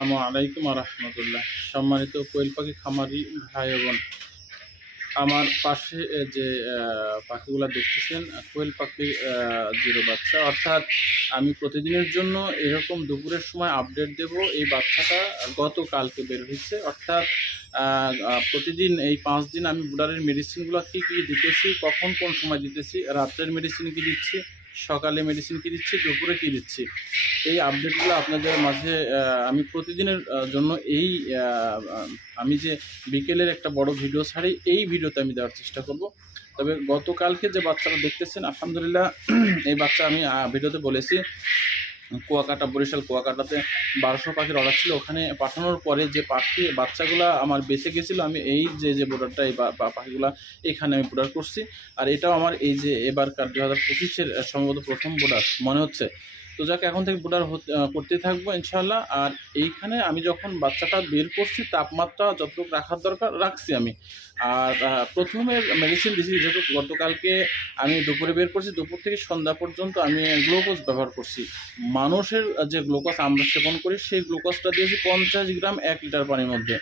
আসসালামু আলাইকুম রহমতুল্লাহ সম্মানিত কোয়েল পাখি খামারি ভাই বোন আমার পাশে যে পাখিগুলো দেখতেছেন, কোয়েল পাখির জিরো বাচ্চা। অর্থাৎ আমি প্রতিদিনের জন্য এরকম দুপুরের সময় আপডেট দেব এই বাচ্চাটা গতকালকে বের হয়েছে। অর্থাৎ প্রতিদিন এই পাঁচ দিন আমি বুডারের মেডিসিনগুলো কী কী দিতেছি, কখন কোন সময় দিতেছি, রাত্রের মেডিসিন কী দিচ্ছি সকালে মেডিসিন কী দিচ্ছি, দুপুরে কী দিচ্ছি? এই আপডেটগুলো আপনাদের মাঝে আমি প্রতিদিনের জন্য এই আমি যে বিকেলের একটা বড় ভিডিও ছাড়ি, এই ভিডিওতে আমি দেওয়ার চেষ্টা করব। তবে গতকালকে যে বাচ্চারা দেখতেছেন, আলহামদুলিল্লাহ, এই বাচ্চা আমি ভিডিওতে বলেছি কুয়াকাটা, বরিশাল কুয়াকাটাতে বারোশো পাখির অর্ডার ছিল। ওখানে পাঠানোর পরে যে পাখি, বাচ্চাগুলো আমার বেঁচে গেছিল, আমি এই যে যে বোর্ডারটা এই পাখিগুলা, এখানে আমি বোর্ডার করছি। আর এটাও আমার এই যে এবারকার দু হাজার পঁচিশের সম্ভবত প্রথম বোর্ডার মনে হচ্ছে। তো যাকে, এখন থেকে বোর্ডার করতে থাকব ইনশাল্লাহ আর এইখানে আমি যখন বাচ্চাটা বের করছি, তাপমাত্রা যতটুকু রাখার দরকার, রাখছি আমি। আর প্রথমে মেডিসিন দিয়েছি যেহেতু গতকালকে আমি দুপুরে বের করছি, দুপুর থেকে সন্ধ্যা পর্যন্ত আমি গ্লুকোজ ব্যবহার করছি। মানুষের যে গ্লুকোজ আমরা সেবন করি, সেই গ্লুকোজটা দিয়েছি পঞ্চাশ গ্রাম এক লিটার পানির মধ্যে।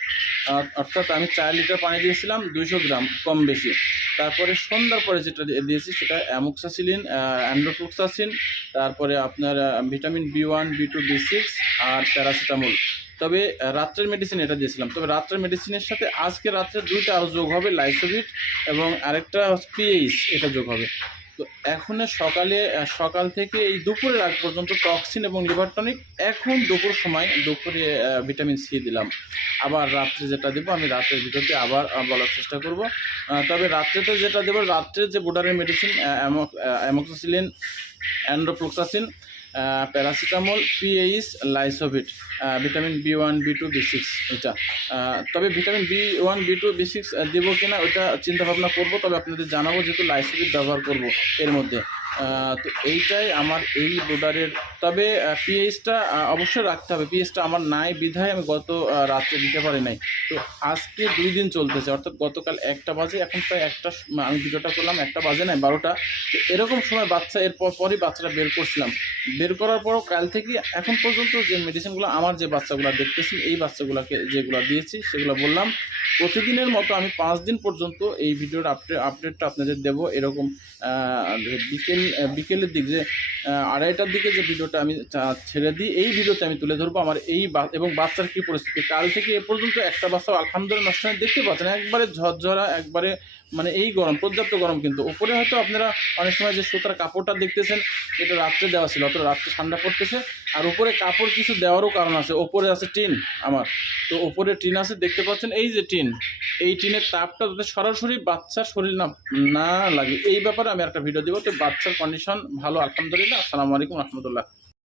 অর্থাৎ আমি চার লিটার পানি দিয়েছিলাম, দুইশো গ্রাম কম বেশি। তারপরে সন্ধ্যার পরে যেটা দিয়েছি সেটা অ্যামোক্সাসিলিন অ্যান্ড্রোফ্লুক্সাসিন তারপরে আপনার vitamin B one, B two, B six আর প্যারাসিটামল। তবে রাত্রের মেডিসিন এটা দিয়েছিলাম। তবে রাত্রের মেডিসিনের সাথে আজকে রাত্রে দুইটা আরও যোগ হবে লাইসোভিট এবং আরেকটা পিএইচ, এটা যোগ হবে। তো এখন সকালে সকাল থেকে এই দুপুরের আগ পর্যন্ত টক্সিন এবং লিভার টনিক এখন দুপুর সময় দুপুরে ভিটামিন সি দিলাম। আবার রাত্রে যেটা দেবো, আমি রাত্রের ভিতরতে আবার বলার চেষ্টা করব। তবে রাত্রেতে যেটা দেবো, রাত্রে যে বোর্ডারের medicine amoxicillin enrofloxacin paracetamol P H Lysovit vitamin B one B two B six এটা। তবে vitamin B one B two B six দেবো কিনা ওইটা চিন্তাভাবনা করব, তবে আপনাদের জানাব যেহেতু লাইসোভিট ব্যবহার করব এর মধ্যে। তো এইটাই আমার এই বোর্ডারের তবে পিএইচটা অবশ্যই রাখতে হবে। পিএইচটা আমার নাই বিধায় আমি গত রাত্রে দিতে পারি নাই। তো আজকে দুই দিন চলতেছে, অর্থাৎ গতকাল একটা বাজে, এখন প্রায় একটা আমি ভিডিওটা করলাম, একটা বাজে নাই, বারোটা। তো এরকম সময় বাচ্চা এরপর পরই বাচ্চাটা বের করছিলাম। বের করার পরও কাল থেকে এখন পর্যন্ত যে মেডিসিনগুলো আমার যে বাচ্চাগুলো দেখতেছি এই বাচ্চাগুলোকে যেগুলো দিয়েছি, সেগুলো বললাম। প্রতিদিনের মতো আমি পাঁচ দিন পর্যন্ত এই ভিডিওর আপডেট আপডেটটা আপনাদের দেবো। এরকম বিকেল বিকেলের দিক যে আড়াইটার দিকে যে ভিডিওটা আমি ছেড়ে দিই, এই ভিডিওতে আমি তুলে ধরবো আমার এই এবং বাচ্চার কী পরিস্থিতি। কাল থেকে এ পর্যন্ত একটা বাচ্চা আলহামদুলিল্লাহ নষ্ট দেখতে পাচ্ছেন একবারে ঝরঝরা, একবারে মানে এই গরম, পর্যাপ্ত গরম কিন্তু। ওপরে হয়তো আপনারা অনেক সময় যে সুতার কাপড়টা দেখতেছেন এটা রাত্রে দেওয়া ছিল অত রাত্রে ঠান্ডা পড়তেছে। আর উপরে কাপড় কিছু দেওয়ারও কারণ আছে, ওপরে আছে টিন আমার। তো ওপরে টিন আছে, দেখতে পাচ্ছেন, এই যে টিন, এই টিনের তাপটা যাতে সরাসরি বাচ্চার শরীর না না লাগে। এই ব্যাপারে আমি একটা ভিডিও দিব তো বাচ্চার কন্ডিশন ভালো, আলহামদুলিল্লাহ। আসসালামু আলাইকুম রহমতুল্লাহ।